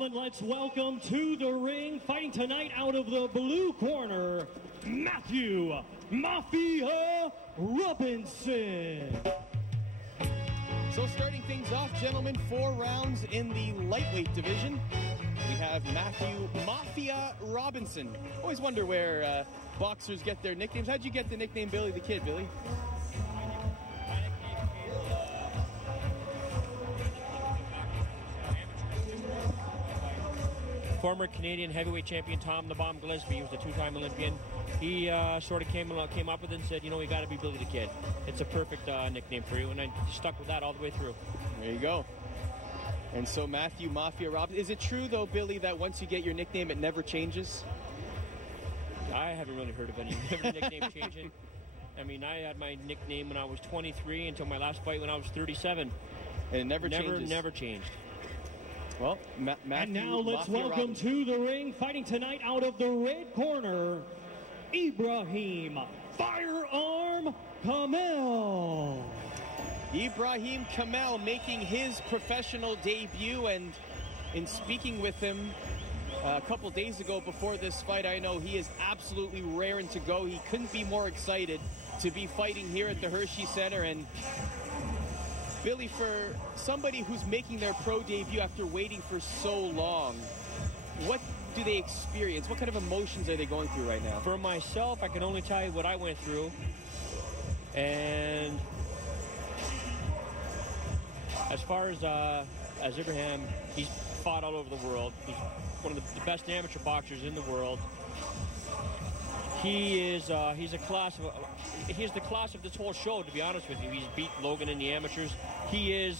Let's welcome to the ring, fighting tonight out of the blue corner, Matthew Mafia Robinson. So starting things off, gentlemen, 4 rounds in the lightweight division. We have Matthew Mafia Robinson. Always wonder where boxers get their nicknames. How'd you get the nickname Billy the Kid, Billy? Former Canadian heavyweight champion Tom the Bomb Gillespie, he was a 2-time Olympian. He sort of came up with it and said, you know, you got to be Billy the Kid. It's a perfect nickname for you, and I stuck with that all the way through. There you go. And so Matthew Mafia Robinson. Is it true, though, Billy, that once you get your nickname, it never changes? I haven't really heard of any nickname changing. I mean, I had my nickname when I was 23 until my last fight when I was 37. And it never changes? Never changed. Well, Matthew, and now let's Mafia welcome Robinson to the ring, fighting tonight out of the red corner, Ibrahim Firearm Kamel. Ibrahim Kamel making his professional debut, and in speaking with him a couple days ago before this fight, I know he is absolutely raring to go. He couldn't be more excited to be fighting here at the Hershey Center. And Billy, for somebody who's making their pro debut after waiting for so long, what do they experience? What kind of emotions are they going through right now? For myself, I can only tell you what I went through. And as far as Ibrahim, he's fought all over the world. He's one of the best amateur boxers in the world. He's the class of this whole show, to be honest with you. He's beat Logan in the amateurs. He is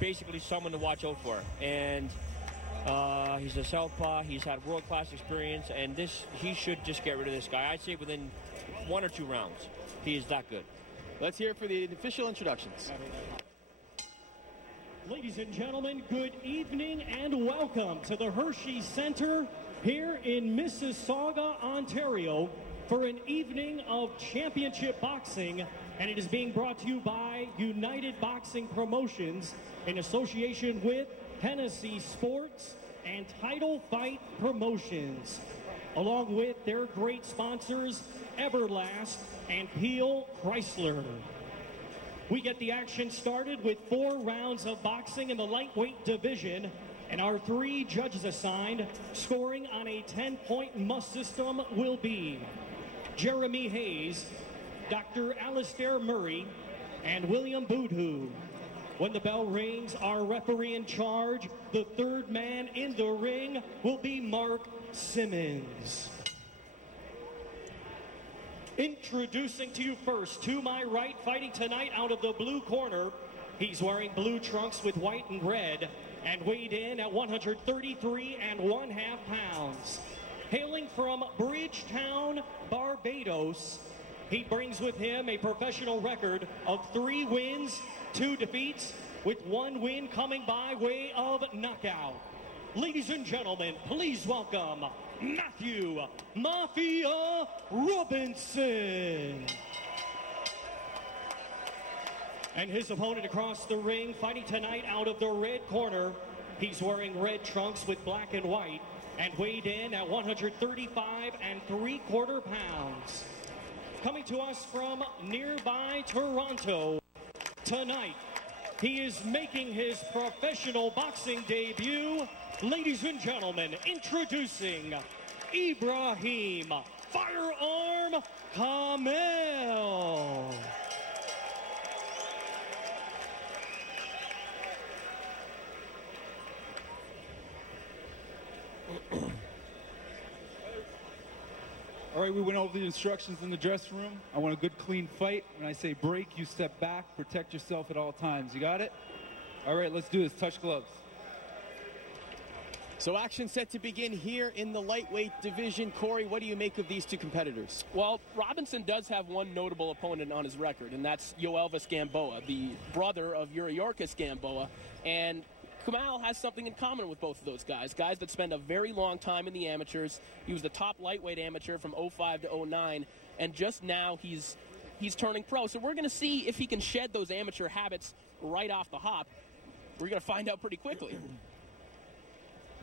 basically someone to watch out for. And he's a southpaw. He's had world-class experience, and he should just get rid of this guy. I'd say within 1 or 2 rounds. He is that good. Let's hear it for the official introductions. Ladies and gentlemen, good evening and welcome to the Hershey Center here in Mississauga, Ontario, for an evening of championship boxing, and it is being brought to you by United Boxing Promotions in association with Hennessy Sports and Title Fight Promotions, along with their great sponsors, Everlast and Peel Chrysler. We get the action started with 4 rounds of boxing in the lightweight division, and our 3 judges assigned, scoring on a 10-point must system, will be Jeremy Hayes, Dr. Alistair Murray, and William Boodhoo. When the bell rings, our referee in charge, the 3rd man in the ring, will be Mark Simmons. Introducing to you first, to my right, fighting tonight out of the blue corner, he's wearing blue trunks with white and red, and weighed in at 133 1/2 pounds. Hailing from Bridgetown, Barbados, he brings with him a professional record of 3 wins, 2 defeats, with 1 win coming by way of knockout. Ladies and gentlemen, please welcome Matthew Mafia Robinson. And his opponent across the ring, fighting tonight out of the red corner. He's wearing red trunks with black and white, and weighed in at 135 3/4 pounds. Coming to us from nearby Toronto tonight, he is making his professional boxing debut. Ladies and gentlemen, introducing Ibrahim Firearm Kamel. All right, we went over the instructions in the dressing room. I want a good, clean fight. When I say break, you step back, protect yourself at all times. You got it? All right, let's do this. Touch gloves. So action set to begin here in the lightweight division. Corey, what do you make of these 2 competitors? Well, Robinson does have one notable opponent on his record, and that's Yoelvis Gamboa, the brother of Yuriorkis Gamboa. And Kamel has something in common with both of those guys that spend a very long time in the amateurs. He was the top lightweight amateur from 05 to 09, and just now he's turning pro. So we're going to see if he can shed those amateur habits right off the hop. We're going to find out pretty quickly.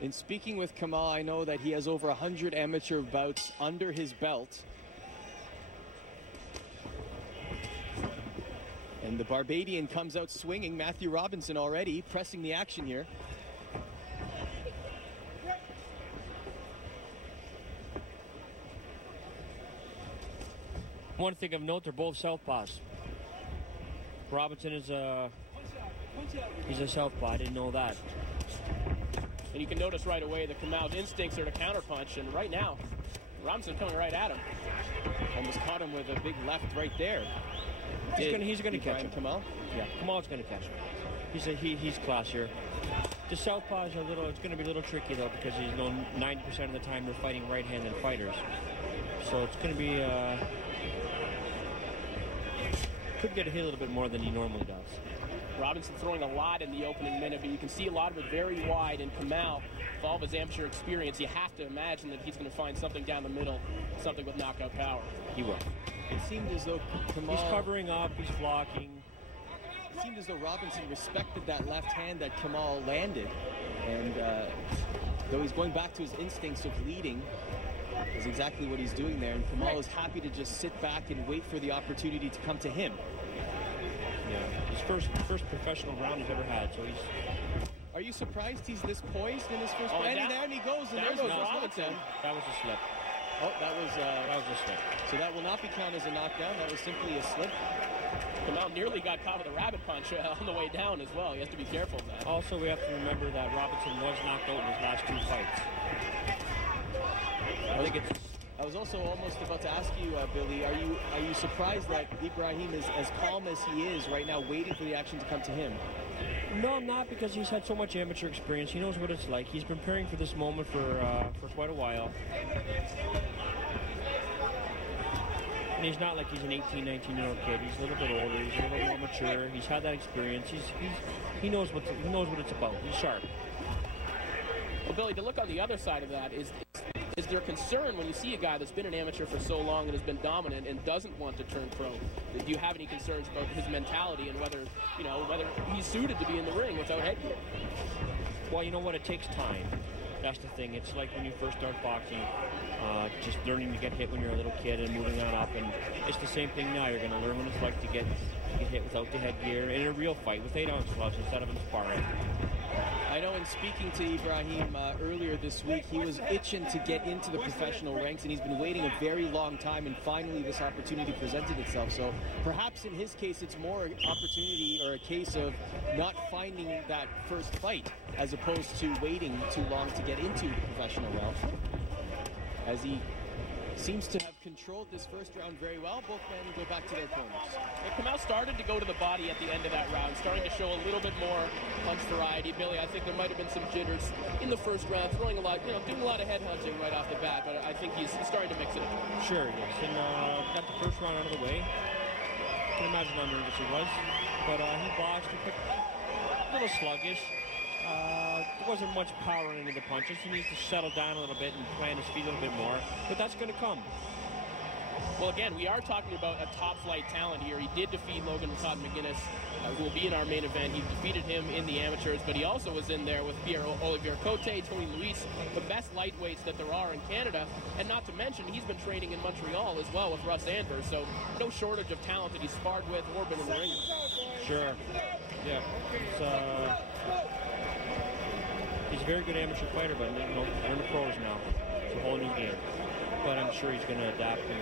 In speaking with Kamal, I know that he has over 100 amateur bouts under his belt. And the Barbadian comes out swinging. Matthew Robinson already pressing the action here. One thing of note, they're both southpaws. Robinson is he's a southpaw. I didn't know that. And you can notice right away that Kamal's instincts are to counterpunch, and right now, Robinson coming right at him. Almost caught him with a big left right there. He's gonna catch him. Kamal? Yeah, Kamal's gonna catch him. He's classier. The southpaws are it's gonna be a little tricky though, because 90% of the time they're fighting right-handed fighters. So it's gonna be could get hit a little bit more than he normally does. Robinson throwing a lot in the opening minute, but you can see a lot of it very wide. And Kamal, with all of his amateur experience, you have to imagine that he's going to find something down the middle, something with knockout power. He will. It seemed as though Kamal... He's covering up, he's blocking. It seemed as though Robinson respected that left hand that Kamal landed. And though he's going back to his instincts of leading, is exactly what he's doing there. And Kamal is happy to just sit back and wait for the opportunity to come to him. Yeah, his first professional round he's ever had, so he's... Are you surprised he's this poised in his first round? And there he goes, and there goes Robinson. That was a slip. Oh, that was a slip. So that will not be counted as a knockdown. That was simply a slip. Kamal nearly got caught with a rabbit punch on the way down as well. He has to be careful of that. Also, we have to remember that Robinson was knocked out in his last 2 fights. I was also almost about to ask you, Billy, are you surprised that Ibrahim is as calm as he is right now, waiting for the action to come to him? No, I'm not, because he's had so much amateur experience. He knows what it's like. He's been preparing for this moment for quite a while. And he's not like he's an 18, 19-year-old kid. He's a little bit older. He's a little more mature. He's had that experience. He knows what it's about. He's sharp. Well, Billy, to look on the other side of that is there concern when you see a guy that's been an amateur for so long and has been dominant and doesn't want to turn pro? Do you have any concerns about his mentality and whether he's suited to be in the ring without headgear? Well, you know what? It takes time. That's the thing. It's like when you first start boxing, just learning to get hit when you're a little kid and moving on up. And it's the same thing now. You're going to learn what it's like to get hit without the headgear in a real fight with 8-ounce gloves instead of in sparring. I know in speaking to Ibrahim earlier this week, he was itching to get into the professional ranks, and he's been waiting a very long time, and finally this opportunity presented itself. So perhaps in his case, it's more an opportunity or a case of not finding that first fight as opposed to waiting too long to get into the professional realm. As he seems to have controlled this first round very well. Both men go back to their corners. Yeah, Kamal started to go to the body at the end of that round, starting to show a little bit more punch variety. Billy, I think there might have been some jitters in the first round, throwing a lot, doing a lot of head hunting right off the bat, but I think he's starting to mix it up. Sure, yes. And got the first round out of the way. I can imagine how nervous he was. But he boxed, he picked a little sluggish. There wasn't much power in any of the punches. He needs to settle down a little bit and plant his feet a little bit more. But that's going to come. Well, again, we are talking about a top-flight talent here. He did defeat Logan Todd-McGuinness, who will be in our main event. He defeated him in the amateurs, but he also was in there with Pierre-Olivier Cote, Tony Luis, the best lightweights that there are in Canada. And not to mention, he's been training in Montreal as well with Russ Andver, so no shortage of talent that he's sparred with or been in the ring with. Sure. Yeah. He's a very good amateur fighter, but we're in the pros now. It's a whole new game. But I'm sure he's going to adapt and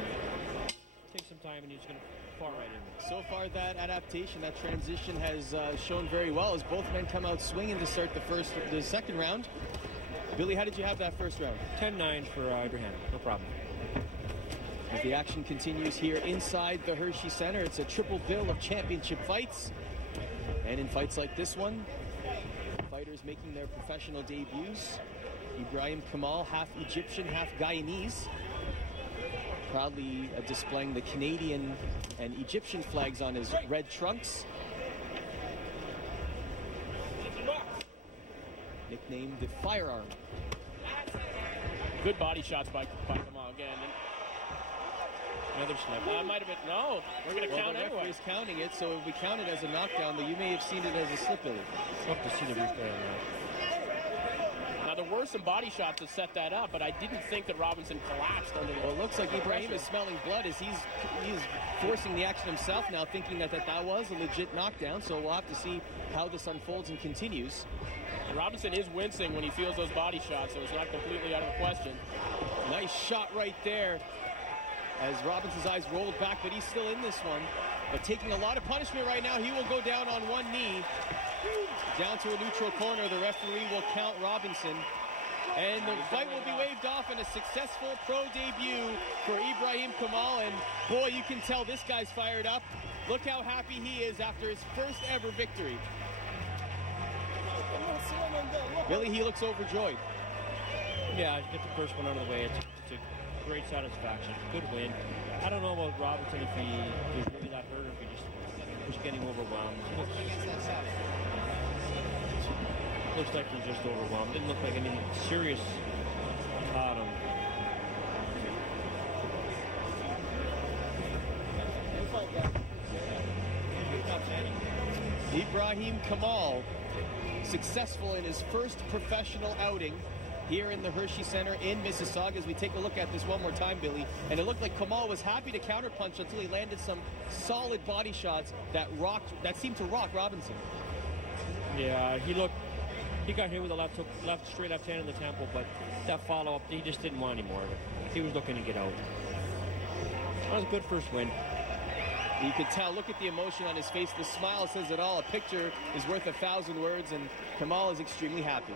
take some time, and he's going to fall right in. So far, that adaptation, that transition has shown very well as both men come out swinging to start the second round. Billy, how did you have that first round? 10-9 for Ibrahim. No problem. As the action continues here inside the Hershey Center, it's a triple bill of championship fights. And in fights like this one, fighters making their professional debuts. Ibrahim Kamal, half Egyptian, half Guyanese, proudly displaying the Canadian and Egyptian flags on his red trunks. Nicknamed the Firearm. Good body shots by Kamal again. Another slip. Might have been. No, we're going to count the anyway. He's counting it, so if we count it as a knockdown, but you may have seen it as a slip, Billy. We'll have to see the replay on that. Now, there were some body shots that set that up, but I didn't think that Robinson collapsed under the Well, it looks like Ibrahim pressure. is smelling blood as he's forcing the action himself now, thinking that was a legit knockdown. So we'll have to see how this unfolds and continues. Robinson is wincing when he feels those body shots, so it's not completely out of the question. Nice shot right there as Robinson's eyes rolled back, but he's still in this one. But taking a lot of punishment right now. He will go down on one knee. Down to a neutral corner. The referee will count Robinson. And the fight will be waved off in a successful pro debut for Ibrahim Kamal. And boy, you can tell this guy's fired up. Look how happy he is after his first ever victory. Really, he looks overjoyed. Yeah, get the first one out of the way. It's a great satisfaction. Good win. I don't know about Robinson if he was really that hurt or if he just was getting overwhelmed. Looks like he's just overwhelmed. Didn't look like anything serious about him. Ibrahim Kamal, successful in his first professional outing here in the Hershey Center in Mississauga. As we take a look at this one more time, Billy, and it looked like Kamal was happy to counterpunch until he landed some solid body shots that seemed to rock Robinson. Yeah, he got hit with a straight left hand in the temple, but that follow-up, he just didn't want any more of it. He was looking to get out. That was a good first win. You could tell, look at the emotion on his face. The smile says it all. A picture is worth 1,000 words, and Kamal is extremely happy.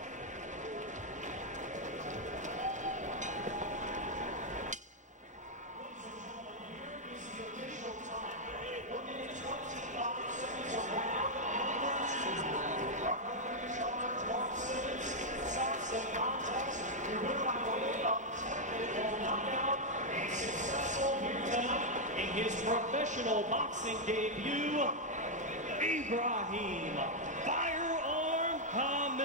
Professional boxing debut, Ibrahim Firearm Kamal.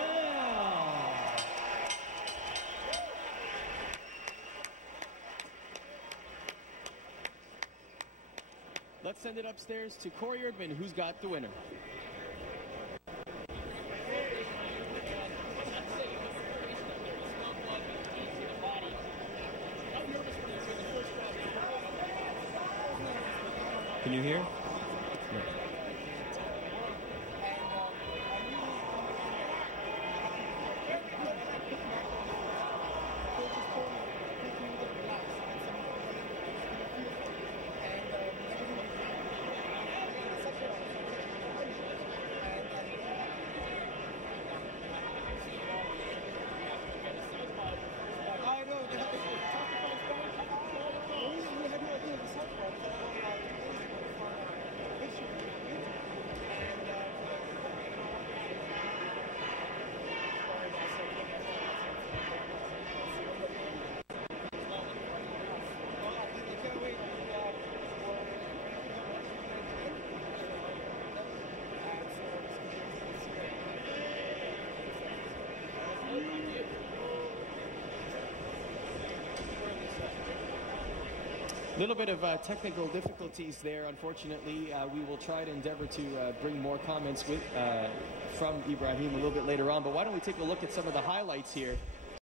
Let's send it upstairs to Corey Erdman, who's got the winner. Can you hear? A little bit of technical difficulties there, unfortunately. We will try to endeavor to bring more comments from Ibrahim a little bit later on. But why don't we take a look at some of the highlights here